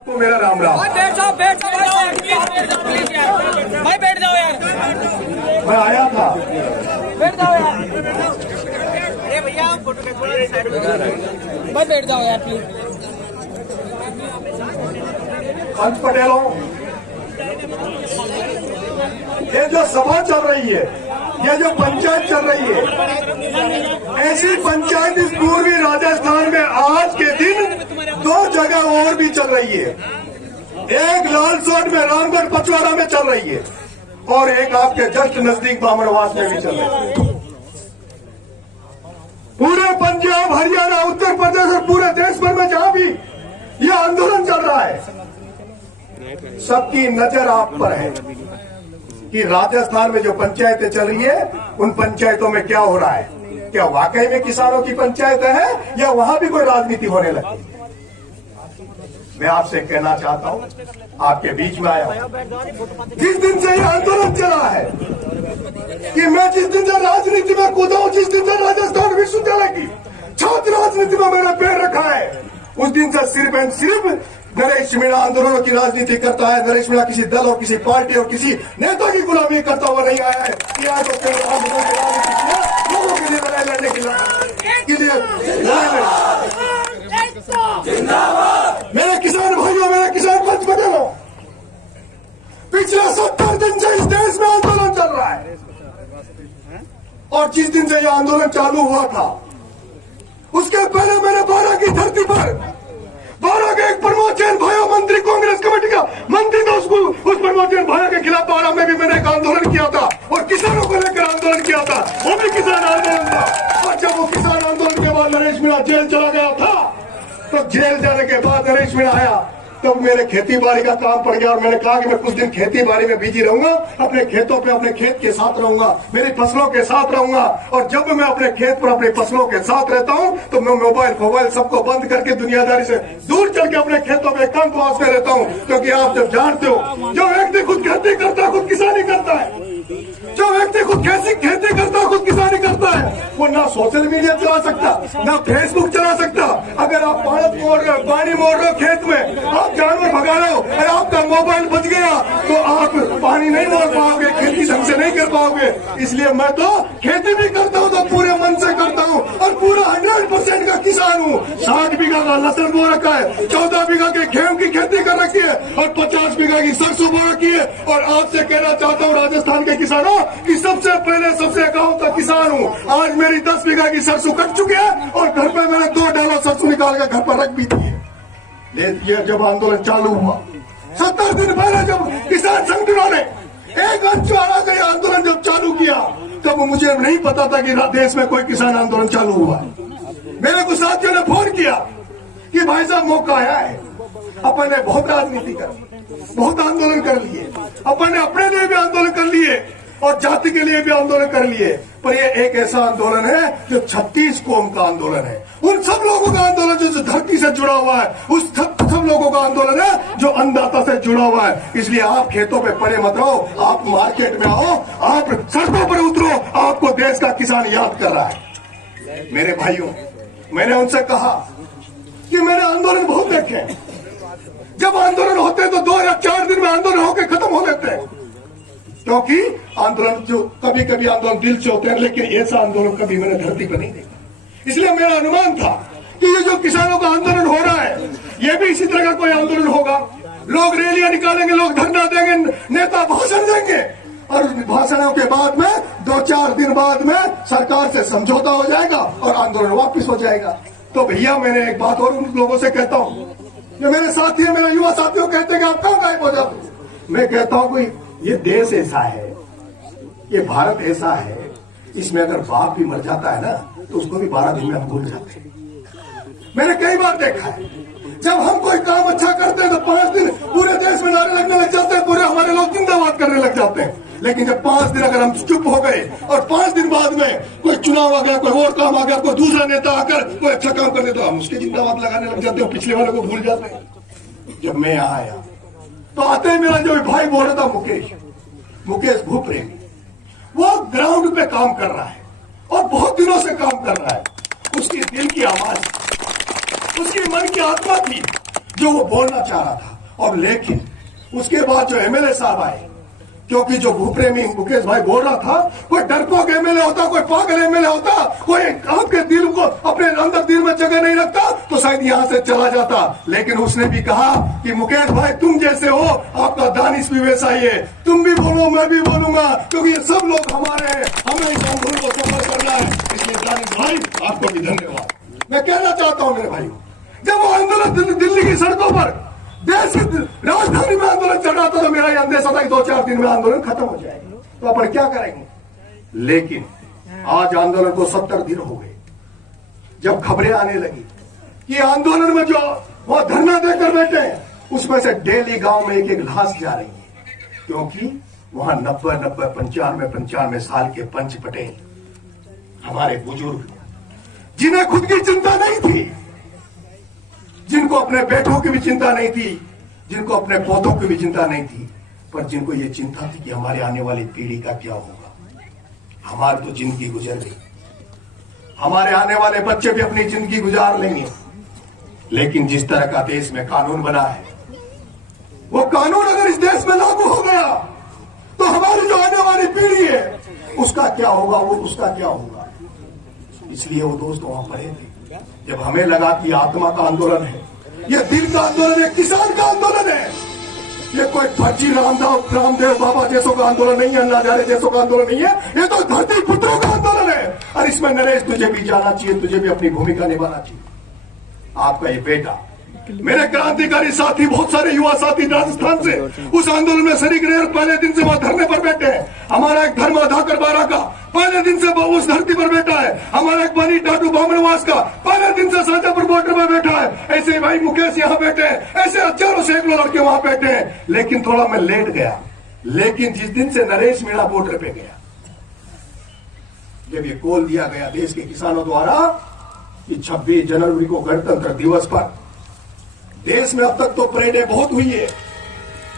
तो मेरा राम राम। बैठ जाओ भाई, बैठ जाओ यार। मैं आया था। बैठ जाओ यार। अरे भैया फोटो भाई, बैठ जाओ यार प्लीज। पंच पटेलों, ये जो सभा चल रही है, ये जो पंचायत चल रही है, ऐसी पंचायत इस पूर्वी राजस्थान में आज के दिन 2 जगह और भी चल रही है। एक लालसोट में रामगढ़ पचवाड़ा में चल रही है और एक आपके जस्ट नजदीक बामणवास में भी चल रही है। पूरे पंजाब, हरियाणा, उत्तर प्रदेश और पूरे देश भर में जहां भी यह आंदोलन चल रहा है, सबकी नजर आप पर है कि राजस्थान में जो पंचायतें चल रही है, उन पंचायतों में क्या हो रहा है। क्या वाकई में किसानों की पंचायत है या वहां भी कोई राजनीति होने लगी। मैं आपसे कहना चाहता हूं, आपके बीच में आया हूं। जिस दिन से यह आंदोलन चला है कि मैं जिस दिन से राजनीति में कूदा हूं, जिस दिन से राजस्थान विश्वविद्यालय की छात्र राजनीति में मैंने पैर रखा है, उस दिन से सिर्फ एंड सिर्फ नरेश मीणा आंदोलनों की राजनीति करता है। नरेश मीणा किसी दल और किसी पार्टी और किसी नेता की गुलामी करता हुआ नहीं आया है। लोगों के लिए लड़ाई लड़ने के लिए मेरे किसान भाइयों, मेरे किसान पंच पटेलों, पिछले 70 दिन से इस देश में आंदोलन चल रहा है और जिस दिन से यह आंदोलन चालू हुआ था, उसके पहले मैंने 12 की धरती पर 12 के एक प्रमोद जैन भाया मंत्री, कांग्रेस कमेटी का मंत्री था, उस प्रमोद जैन भाया के खिलाफ 12 में भी मैंने एक आंदोलन किया था और किसानों को लेकर आंदोलन किया था। वो भी किसान आंदोलन था। और जब वो किसान आंदोलन के बाद नरेश मीणा जेल चला गया था, तो जेल जाने के बाद नरेश मीणा आया, तब मेरे खेती बाड़ी का काम पड़ गया और मैंने कहा कि मैं कुछ दिन खेती बाड़ी में बिजी रहूंगा, अपने खेतों पे अपने खेत के साथ रहूंगा, मेरी फसलों के साथ रहूंगा। और जब मैं अपने खेत पर अपनी फसलों के साथ रहता हूं, तो मैं मोबाइल सबको बंद करके दुनियादारी से दूर चल के अपने खेतों में एकांतवास में रहता हूं। क्योंकि आप जब जानते हो, जो व्यक्ति खुद खेती करता है, खुद किसानी करता है, जो व्यक्ति खुद खेती करता है, खुद किसानी करता है, वो ना सोशल मीडिया चला सकता, ना फेसबुक चला सकता। अगर आप पानी मोड़ रहे हो खेत में, आप जानवर भगा रहे हो और आपका मोबाइल बच गया, तो आप पानी नहीं मोड़ पाओगे, खेती ढंग से नहीं कर पाओगे। इसलिए मैं तो खेती भी करता हूँ तो पूरे मन से करता हूँ और पूरा 100% का किसान हूँ। 60 बीघा का लहसुन बो रखा है, 14 बीघा के गेहूं की खेती कर रखी है और 50 बीघा की सरसों बो रखी है। और आपसे कहना चाहता हूँ राजस्थान के किसानों कि सबसे पहले सबसे गांव तक किसान हूँ। आज मेरी 10 बीघा की सरसों कट चुकी है और घर पे मैंने 2 डाला सरसों निकाल कर घर पर रख भी दी है। ये जब आंदोलन चालू हुआ 70 दिन पहले, जब किसान संगठनों ने एक अंचवाड़ा का आंदोलन जब चालू किया, तब मुझे नहीं पता था कि देश में कोई किसान आंदोलन चालू हुआ है। मेरे को साथियों ने फोन किया कि भाई साहब मौका आया है, अपन ने बहुत राजनीति कर, बहुत आंदोलन कर लिए, अपन ने अपने लिए भी आंदोलन कर लिए और जाति के लिए भी आंदोलन कर लिए, पर ये एक ऐसा आंदोलन है जो 36 कौम का आंदोलन है। उन सब लोगों का आंदोलन जो धरती से जुड़ा हुआ है, उस सब लोगों का आंदोलन है जो अन्नदाता से जुड़ा हुआ है। इसलिए आप खेतों पे पड़े मत रहो, आप मार्केट में आओ, आप सड़कों पर उतरो, आपको देश का किसान याद कर रहा है। मेरे भाइयों, मैंने उनसे कहा कि मैंने आंदोलन बहुत देखे, जब आंदोलन होते हैं तो 2 या 4 दिन में आंदोलन होकर खत्म हो जाते हैं, क्योंकि आंदोलन जो कभी कभी आंदोलन दिल से होते हैं, लेकिन ऐसा आंदोलन कभी मैंने धरती पर नहीं देखा। इसलिए मेरा अनुमान था कि ये जो किसानों का आंदोलन हो रहा है, ये भी इसी तरह का कोई आंदोलन होगा। लोग रैलियां निकालेंगे, लोग धरना देंगे, नेता भाषण देंगे और भाषणों के बाद में 2-4 दिन बाद में सरकार से समझौता हो जाएगा और आंदोलन वापिस हो जाएगा। तो भैया मैंने एक बात और उन लोगों से कहता हूँ, जो मेरे साथी है, मेरे युवा साथियों कहते हैं कि आप कहाँ गायब हो जाते, मैं कहता हूँ कि ये देश ऐसा है, ये भारत ऐसा है, इसमें अगर बाप भी मर जाता है ना, तो उसको भी 12 दिन में हम भूल जाते हैं। मैंने कई बार देखा है, जब हम कोई काम अच्छा करते हैं तो 5 दिन पूरे देश में नारे लगने लग जाते हैं, पूरे हमारे लोग जिंदाबाद करने लग जाते हैं। लेकिन जब 5 दिन अगर हम चुप हो गए और 5 दिन बाद में कोई चुनाव आ गया, कोई और काम आ गया, कोई दूसरा नेता आकर कोई अच्छा काम कर देता, हम उसके जिंदाबाद लगाने लग जाते हैं, पिछले वाले को भूल जाते हैं। जब मैं यहाँ आया तो आते ही मेरा जो भाई बोल रहा था, मुकेश भूप्रेमी, वो ग्राउंड पे काम कर रहा है और बहुत दिनों से काम कर रहा है। उसकी दिल की आवाज, उसकी मन की आत्मा थी, जो वो बोलना चाह रहा था। और लेकिन उसके बाद जो एमएलए साहब आए, क्योंकि जो भूप्रेमी मुकेश भाई बोल रहा था, कोई डरपोक एमएलए होता, कोई पागल एमएलए होता, कोई आपके दिल को अपने अंदर दिल में जगह नहीं रखता तो शायद यहाँ से चला जाता। लेकिन उसने भी कहा कि मुकेश भाई तुम जैसे हो, आपका दानिश भी वैसा ही है, तुम भी बोलो मैं भी बोलूंगा, क्योंकि ये सब लोग हमारे हैं, हमें इस आंदोलन को सफल करना है। इसलिए दानिश भाई आपको भी धन्यवाद। मैं कहना चाहता हूँ मेरे भाई, जब वो आंदोलन दिल्ली की सड़कों पर देश की राजधानी में आंदोलन चल रहा था तो मेरा यह अंदेशा था कि 2-4 दिन में आंदोलन खत्म हो जाएगा, तो अपन क्या करेंगे। लेकिन आज आंदोलन को 70 दिन हो गए। जब खबरें आने लगी कि आंदोलन में जो वो धरना देकर बैठे हैं, उसमें से डेली गांव में एक लाश जा रही है, क्योंकि वहां 90, 95 साल के पंच पटेल, हमारे बुजुर्ग, जिन्हें खुद की चिंता नहीं थी, जिनको अपने बेटों की भी चिंता नहीं थी, जिनको अपने पोतों की भी चिंता नहीं थी, पर जिनको ये चिंता थी कि हमारे आने वाली पीढ़ी का क्या होगा। हमारी तो जिंदगी गुजर गई, हमारे आने वाले बच्चे भी अपनी जिंदगी गुजार लेंगे। लेकिन जिस तरह का देश में कानून बना है, वो कानून अगर इस देश में लागू हो गया तो हमारी जो आने वाली पीढ़ी है उसका क्या होगा, वो उसका क्या होगा। इसलिए वो दोस्त वहां पढ़े थे। जब हमें लगा कि आत्मा का आंदोलन है, ये दिल का आंदोलन है, किसान का आंदोलन है, ये कोई फर्जी रामदेव बाबा जैसों का आंदोलन नहीं है, अन्ना हजारे जैसों का आंदोलन नहीं है, ये तो धरती पुत्रों का आंदोलन है। और इसमें नरेश तुझे भी जाना चाहिए, तुझे भी अपनी भूमिका निभाना चाहिए। आपका ये बेटा, मेरे क्रांतिकारी साथी, बहुत सारे युवा साथी राजस्थान से उस आंदोलन में शरीक रहे और पहले दिन से वहां धरने पर बैठे हैं। हमारा एक धर्म धाकर बारा का पहले दिन से उस धरती पर बैठा है। हमारा एक बनी टाटू बामनवास का पहले दिन से शाजापुर बॉर्डर में बैठा है। ऐसे भाई मुकेश यहाँ बैठे हैं, ऐसे हजारों सैकड़ों लड़के वहां बैठे हैं। लेकिन थोड़ा मैं लेट गया। लेकिन जिस दिन से नरेश मीणा बॉर्डर पे गया, जब ये कॉल दिया गया देश के किसानों द्वारा कि 26 जनवरी को गणतंत्र दिवस पर देश में अब तक तो परेडें बहुत हुई है,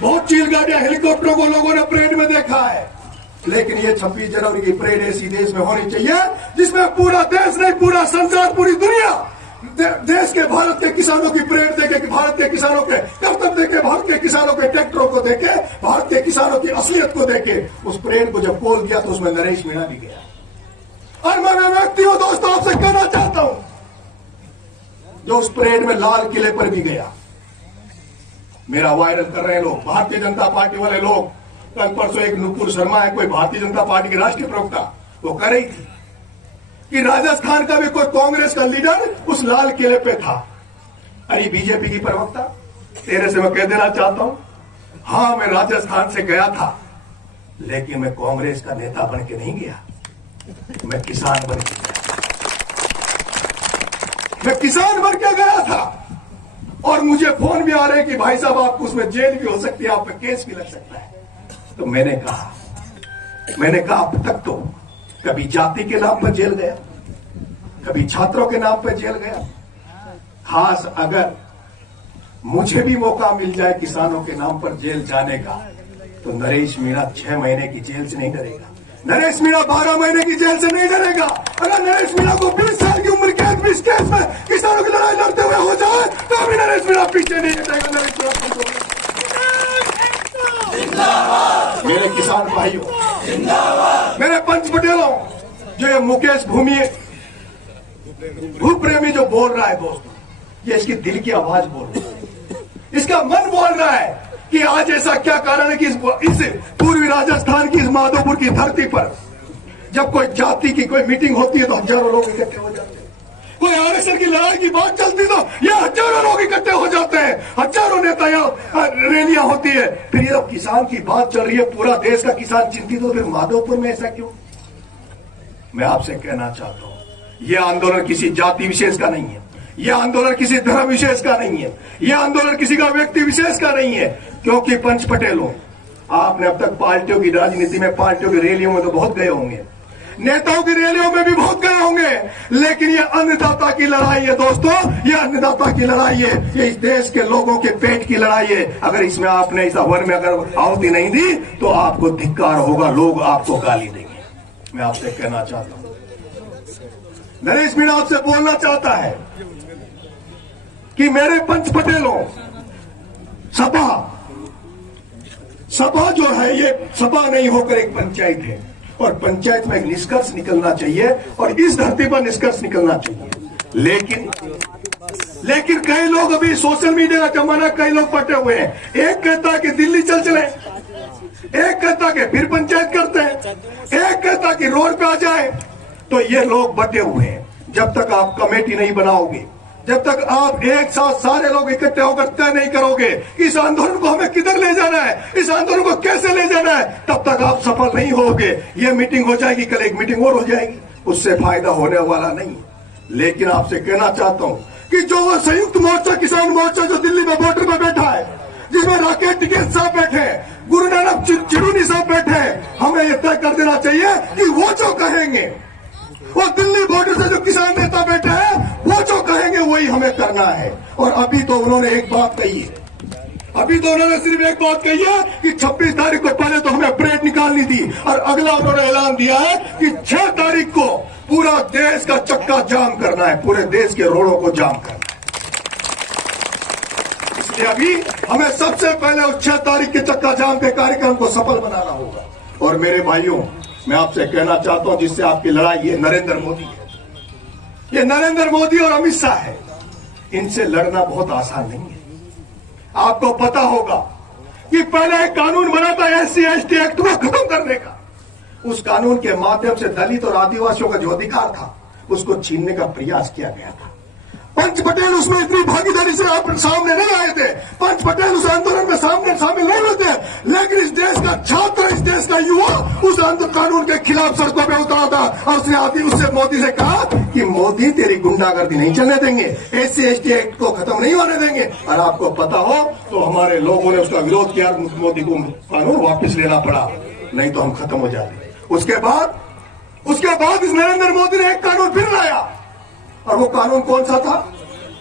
बहुत चील गाड़ियां, हेलीकॉप्टरों को लोगों ने परेड में देखा है, लेकिन ये 26 जनवरी की परेड ऐसी देश में होनी चाहिए जिसमें पूरा देश नहीं, पूरा संसार, पूरी दुनिया देश के, भारत के किसानों की परेड देखे, भारत के किसानों के कर्तव्य देखे, भारत के किसानों के ट्रैक्टरों को देखे, भारत के किसानों की असलियत को देखे। उस परेड को जब कॉल दिया तो उसमें नरेश मीणा भी गया। और मैं व्यक्ति हूं दोस्तों, आपसे कहना चाहता हूं, जो उस परेड में लाल किले पर भी गया। मेरा वायरल कर रहे हैं लोग, भारतीय जनता पार्टी वाले लोग। कल परसों एक नुपुर शर्मा है, कोई भारतीय जनता पार्टी की राष्ट्रीय प्रवक्ता, वो कह रही थी कि राजस्थान का भी कोई कांग्रेस का लीडर उस लाल किले पे था। अरे बीजेपी की प्रवक्ता, तेरे से मैं कह देना चाहता हूं, हाँ मैं राजस्थान से गया था, लेकिन मैं कांग्रेस का नेता बन के नहीं गया, मैं किसान बन के गया। मैं किसान बन के गया था और मुझे फोन भी आ रहे कि भाई साहब आपको उसमें जेल भी हो सकती है, आप पे केस भी लग सकता है। तो मैंने कहा अब तक तो कभी जाति के नाम पर जेल गया, कभी छात्रों के नाम पर जेल गया। खास अगर मुझे भी मौका मिल जाए किसानों के नाम पर जेल जाने का, तो नरेश मीणा 6 महीने की जेल से नहीं डरेगा, नरेश मीणा 12 महीने की जेल से नहीं डरेगा। अगर नरेश मीणा को 20 साल की उम्र कैद भी इस केस में किसानों की लड़ाई लड़ते हुए हो जाए तो भी नरेश मीणा पीछे नहीं हटेगा। नरेश मीणा, मेरे किसान भाइयों, मेरे पंच पटेलों, जो ये मुकेश भूप्रेमी जो बोल रहा है दोस्तों, ये इसकी दिल की आवाज बोल रही है, इसका मन बोल रहा है कि आज ऐसा क्या कारण है कि इस पूर्वी राजस्थान की, इस माधोपुर की धरती पर जब कोई जाति की कोई मीटिंग होती है तो हजारों लोग इकट्ठे हो जाते हैं। कोई आरक्षण की लड़ाई की बात चलती तो ये हजारों लोग इकट्ठे हो जाते हैं, हजारों नेता यहाँ रैलियां होती है। फिर ये किसान की बात चल रही है, पूरा देश का किसान चिंतित, तो फिर माधोपुर में ऐसा क्यों? मैं आपसे कहना चाहता हूँ, यह आंदोलन किसी जाति विशेष का नहीं है, यह आंदोलन किसी धर्म विशेष का नहीं है, यह आंदोलन किसी का व्यक्ति विशेष का नहीं है। क्योंकि पंच पटेलों, आपने अब तक पार्टियों की राजनीति में, पार्टियों की रैलियों में तो बहुत गए होंगे, नेताओं की रैलियों में भी बहुत गए होंगे, लेकिन ये अन्नदाता की लड़ाई है दोस्तों, ये अन्नदाता की लड़ाई है, ये इस देश के लोगों के पेट की लड़ाई है। अगर इसमें आपने इस वन में अगर आहुति नहीं दी तो आपको धिक्कार होगा, लोग आपको गाली देंगे। मैं आपसे कहना चाहता हूं, नरेश मीणा आपसे बोलना चाहता है कि मेरे पंच पटेलों, सभा जो है ये सभा नहीं होकर एक पंचायत है, और पंचायत में एक निष्कर्ष निकलना चाहिए, और इस धरती पर निष्कर्ष निकलना चाहिए। लेकिन कई लोग अभी सोशल मीडिया का जमाना, कई लोग बटे हुए हैं। एक कहता है कि दिल्ली चले, एक कहता कि फिर पंचायत करते हैं, एक कहता कि रोड पे आ जाए। तो ये लोग बटे हुए हैं। जब तक आप कमेटी नहीं बनाओगे, जब तक आप एक साथ सारे लोग इकट्ठे होकर तय नहीं करोगे इस आंदोलन को हमें किधर ले जाना है, इस आंदोलन को कैसे ले जाना है, तब तक आप सफल नहीं होगे। ये मीटिंग हो जाएगी, कल एक मीटिंग और हो जाएगी, उससे फायदा होने वाला नहीं। लेकिन आपसे कहना चाहता हूं कि जो वो संयुक्त मोर्चा, किसान मोर्चा जो दिल्ली में बॉर्डर पर बैठा है, जिसमें राकेश टिकैत साहब बैठे हैं, गुरु नानक चिरूनी साहब बैठे हैं, हमें यह तय कर देना चाहिए कि वो जो कहेंगे, वो दिल्ली बॉर्डर से जो किसान नेता बैठे हैं, वो जो कहेंगे वही हमें करना है। और अभी तो उन्होंने एक बात कही है, अभी तो उन्होंने सिर्फ एक बात कही है कि 26 तारीख को पहले तो हमें परेड निकालनी थी, और अगला उन्होंने ऐलान दिया है कि 6 तारीख को पूरा देश का चक्का जाम करना है, पूरे देश के रोडों को जाम करना है। इसलिए अभी हमें सबसे पहले उस 6 तारीख के चक्का जाम के कार्यक्रम को सफल बनाना होगा। और मेरे भाइयों, मैं आपसे कहना चाहता हूं, जिससे आपकी लड़ाई ये नरेंद्र मोदी है, ये नरेंद्र मोदी और अमित शाह है, इनसे लड़ना बहुत आसान नहीं है। आपको पता होगा कि पहले एक कानून बना था SC/ST एक्ट को खत्म करने का। उस कानून के माध्यम से दलित और आदिवासियों का जो अधिकार था उसको छीनने का प्रयास किया गया था। पंच पटेल उसमें इतनी भागीदारी से आप सामने नहीं आए थे, पंच पटेल उस आंदोलन में शामिल नहीं हुए थे, लेकिन इस देश का छात्र, इस देश का युवा उस कानून के खिलाफ सड़कों पे उतरा था। और उससे मोदी से कहा कि मोदी तेरी गुंडागर्दी नहीं चलने देंगे, SC/ST एक्ट को खत्म नहीं होने देंगे। और आपको पता हो तो हमारे लोगों ने उसका विरोध किया, मोदी को कानून वापस लेना पड़ा, नहीं तो हम खत्म हो जाते। उसके बाद इस नरेंद्र मोदी ने एक कानून फिर लाया, और वो कानून कौन सा था?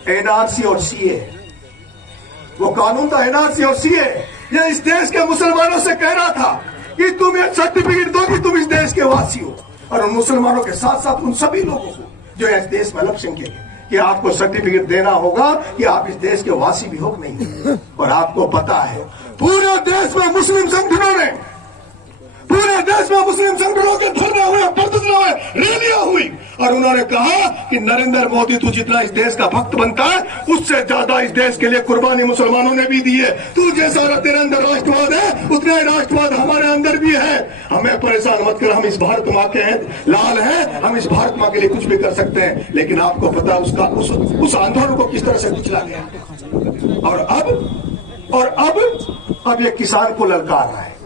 NRC और CA। वो कानून था NRC और CA। ये इस देश के मुसलमानों से कह रहा था कि तुम ये सर्टिफिकेट दो कि तुम इस देश के वासी हो, और उन मुसलमानों के साथ साथ उन सभी लोगों को जो इस देश में अल्पसंख्यक है कि आपको सर्टिफिकेट देना होगा कि आप इस देश के वासी भी हो नहीं। और आपको पता है पूरे देश में मुस्लिम संगठनों ने, पूरे देश में मुस्लिम संगठनों के धरने हुए, प्रदर्शन हुए, रैलियां हुई, और उन्होंने कहा कि नरेंद्र मोदी तू जितना इस देश का भक्त बनता है, उससे ज्यादा इस देश के लिए कुर्बानी मुसलमानों ने भी दी है। तू जैसा तेरे अंदर राष्ट्रवाद है, उतना ही राष्ट्रवाद हमारे अंदर भी है। हमें परेशान मत कर, हम इस भारत माँ के लाल हैं, हम इस भारत माँ के लिए कुछ भी कर सकते हैं। लेकिन आपको पता उसका उस आंदोलन को किस तरह से कुचला गया। और अब ये किसान को ललकार रहा है।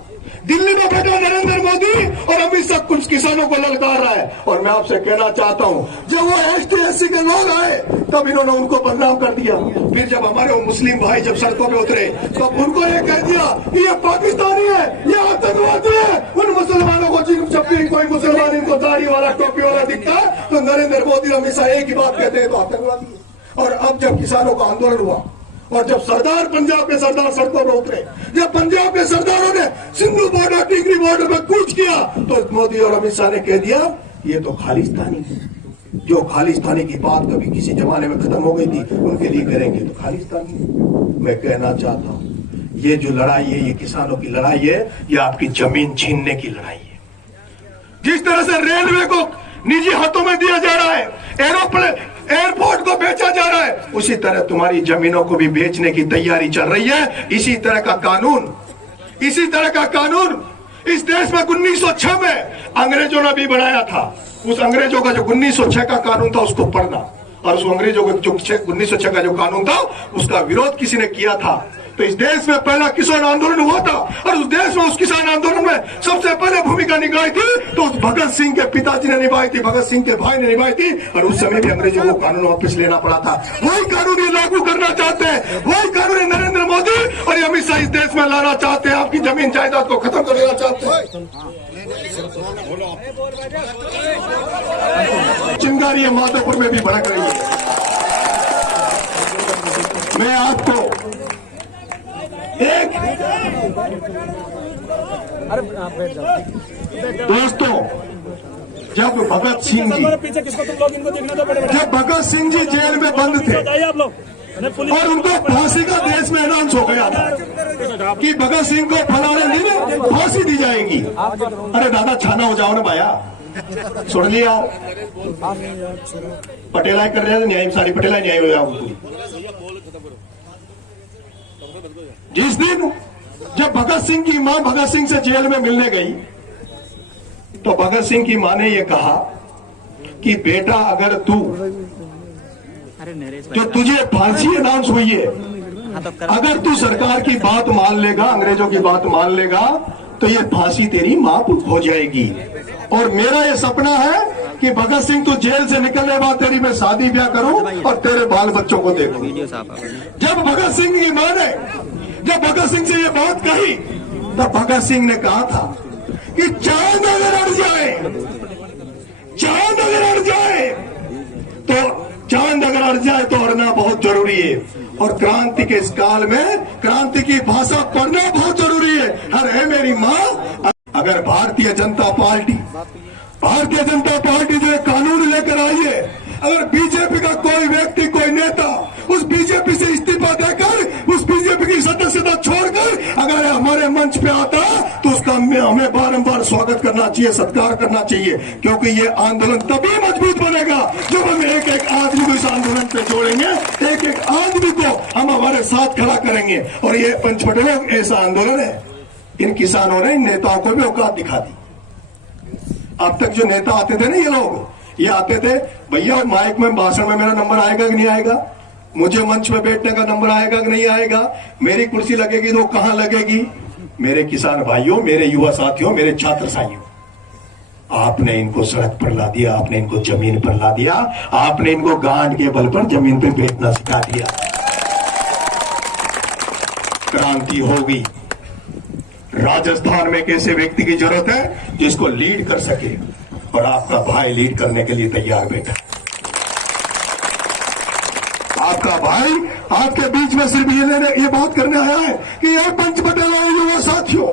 दिल्ली में बैठा नरेंद्र मोदी और अमित शाह कुछ किसानों को ललकार रहा है। और मैं आपसे कहना चाहता हूं, जब वो ST/SC के लोग आए तब इन्होंने उनको बदनाम कर दिया। फिर जब हमारे वो मुस्लिम भाई जब सड़कों पे उतरे तो उनको ये कह दिया कि ये पाकिस्तानी है, ये आतंकवादी है। उन मुसलमानों को जब भी कोई मुसलमान इनको दाढ़ी वाला, टोपी वाला दिखता है तो नरेंद्र मोदी हमेशा एक ही बात कहते हैं, तो आतंकवादी है। और अब जब किसानों का आंदोलन हुआ और जब सरदार, पंजाब के सरदार सड़कों पर उतरे, जब पंजाब के सरदारों ने सिंधु बॉर्डर, टिकरी बॉर्डर पर कूच किया, तो मोदी और अमित शाह ने कह दिया ये तो खालिस्तानी है। जो खालिस्तानी की बात कभी किसी जमाने में खत्म हो गई थी, उनके लिए करेंगे तो खालिस्तानी है। मैं कहना चाहता हूं ये जो लड़ाई है, ये किसानों की लड़ाई है, ये आपकी जमीन छीनने की लड़ाई है। जिस तरह से रेलवे को निजी हाथों में दिया जा रहा है, एयरपोर्ट को बेचा जा रहा है, उसी तरह तुम्हारी जमीनों को भी बेचने की तैयारी चल रही है। इसी तरह का कानून इस देश में 1906 में अंग्रेजों ने भी बनाया था। उस अंग्रेजों का जो 1906 का कानून था उसको पढ़ना, और उस अंग्रेजों का जो 1906 का जो कानून था उसका विरोध किसी ने किया था। तो इस देश में पहला किसान आंदोलन हुआ था, और उस देश में उस किसान आंदोलन में सबसे पहले भूमिका निभाई थी तो उस भगत सिंह के पिताजी ने निभाई थी, भगत सिंह के भाई ने निभाई थी। और उस समय भी अंग्रेजों को कानून वापस लेना पड़ा था। वही कानून ये लागू करना चाहते हैं, वही कानून नरेंद्र मोदी और अमित शाह इस देश में लाना चाहते हैं। आपकी जमीन जायदाद को खत्म कर देना चाहते हैं। चिंगारी माधोपुर में भी भड़क रही है। मैं आपको दोस्तों, जब भगत सिंह जी जेल में बंद थे और उनको फांसी का देश में अनाउंस हो गया था, कि भगत सिंह को फलाने दिन फांसी दी जाएगी। अरे दादा छाना हो जाओ ना भाया, सुन लिया पटेला कर रहे थे न्याय, सारी पटेला न्याय हो जाओ। जिस दिन जब भगत सिंह की मां भगत सिंह से जेल में मिलने गई तो भगत सिंह की मां ने यह कहा कि बेटा अगर तू जो तुझे फांसी अनाउंस हुई है, अगर तू सरकार की बात मान लेगा, अंग्रेजों की बात मान लेगा तो ये फांसी तेरी माफ हो जाएगी। और मेरा ये सपना है कि भगत सिंह तू जेल से निकलने बाद तेरी मैं शादी ब्याह करूं और तेरे बाल बच्चों को देखूं। जब भगत सिंह की मां ने जब भगत सिंह से ये बात कही तब भगत सिंह ने कहा था कि चांद अगर अड़ जाए, चांद अगर अड़ जाए तो चांद अगर अड़ जाए तो अड़ना बहुत जरूरी है। और क्रांति के इस काल में क्रांति की भाषा पढ़ना बहुत जरूरी है। अरे मेरी माँ, अगर भारतीय जनता पार्टी जो कानून लेकर आई है, अगर बीजेपी का कोई व्यक्ति कोई नेता उस बीजेपी से इस्तीफा देकर उस बीजेपी की सदस्यता छोड़कर अगर हमारे मंच पे आता तो उसका हमें बारंबार स्वागत करना चाहिए, सत्कार करना चाहिए। क्योंकि ये आंदोलन तभी मजबूत बनेगा जब हम एक एक आदमी को इस आंदोलन पे जोड़ेंगे, एक एक आदमी को हम हमारे साथ खड़ा करेंगे। और ये पंचमढ़ी में ऐसा आंदोलन है, इन किसानों ने इन नेताओं को भी औकात दिखा दी। अब तक जो नेता आते थे ना, ये आते थे भैया माइक में भाषण में मेरा नंबर आएगा कि नहीं आएगा, मुझे मंच में बैठने का नंबर आएगा कि नहीं आएगा, मेरी कुर्सी लगेगी तो कहां लगेगी। मेरे किसान भाइयों, मेरे युवा साथियों, मेरे छात्र साथियों, आपने इनको सड़क पर ला दिया, आपने इनको जमीन पर ला दिया, आपने इनको गांड के बल पर जमीन पर बैठना सिखा दिया। क्रांति होगी। राजस्थान में एक ऐसे व्यक्ति की जरूरत है जिसको लीड कर सके, और आपका भाई लीड करने के लिए तैयार बैठा। आपका भाई आपके बीच में सिर्फ ये बात करने आया है कि ये पंचमढ़ी युवा साथियों,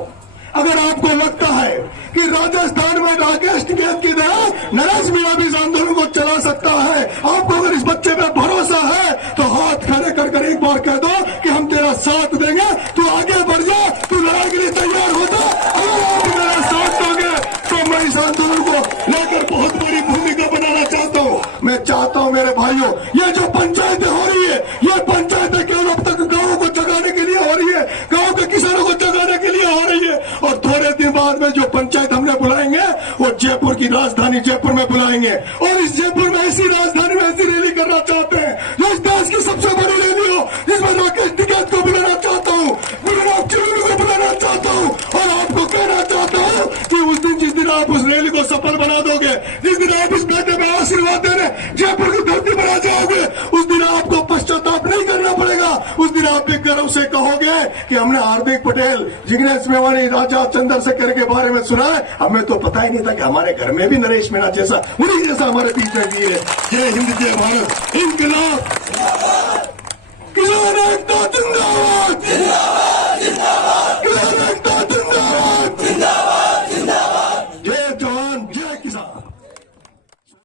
अगर आपको लगता है कि राजस्थान में राकेश टिकैत की तरह नरेश मीणा भी इस आंदोलन को चला सकता है, आपको अगर इस बच्चे पे भरोसा है तो हाथ खड़े कर एक बार कह दो कि हम तेरा साथ देंगे, तू आगे बढ़ जा, तू लड़ाई के लिए तैयार होता। अगर आप मेरा साथ दोगे तो मैं इस आंदोलन को लेकर बहुत बड़ी भूमिका बनाना चाहता हूँ। मैं चाहता हूँ मेरे भाइयों, ये जो पंचायतें हो रही है, ये पंचायतें केवल अब तक गाँव को जगाने के लिए हो रही है, गाँव के किसानों को जगाने के लिए हो रही है। और थोड़े दिन बाद में जो पंचायत हमने बुलाएंगे वो जयपुर की राजधानी जयपुर में बुलाएंगे, और इस जयपुर में ऐसी राजधानी में ऐसी रैली करना चाहते हैं जो इस देश की सबसे बड़ी रैली हो, जिसमें राकेश टिकैत को बुलाना चाहता हूँ, को बुलाना चाहता हूँ, और आपको कहना चाहता हूँ कि उस दिन जिस दिन आप उस रैली को सफल बना दोगे, जिस दिन आप इस बेटे में आशीर्वाद देने जयपुर की धरती पर आ जाओगे, उस दिन आपको पश्चाताप नहीं करना पड़ेगा। उस दिन आप भी गर्व से कहोगे कि हमने हार्दिक पटेल, जिग्नेश मेवाणी, राजा चंद्रशेखर के बारे में सुना है, हमें तो पता ही नहीं था कि हमारे घर में भी नरेश मीणा जैसा, उन्हीं जैसा हमारे बीच में भी है। जय हिंद, जय भारत, इनकलाब, किसान